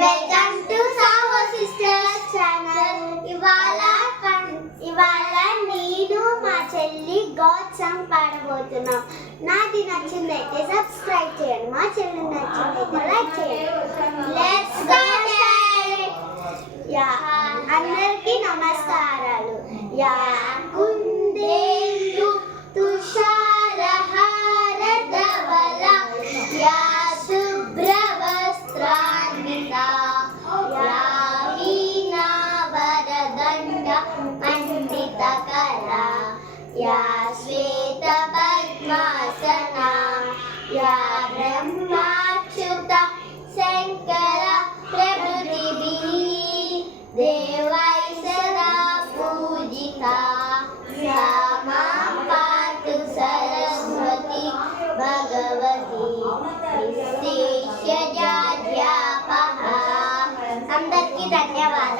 Welcome to Sao sisters channel. ఇవాళ నేను మా చెల్లి గాడ్ సాంగ్ పాడబోతున్నాం. నాది నచ్చిందైతే సబ్స్క్రైబ్ చేయండి, మా చెల్లి నచ్చిందైతే లైక్ చేయండి. Let's go. యా అందరికీ నమస్కారాలు. యా కుందేందు తుషారహార ధవళ యా శుభ్రవస్త్రాన్వితా యా వీణావరదండ పండితకరా యా శ్వేతపద్మాసనా యా బ్రహ్మాచ్యుత శంకర ప్రభుతిభిः దేవై సదా పూజితా सा मां पातु सरस्वती भगवती निःशेषजाड्यापहा. అందరికీ ధన్యవాదాలు.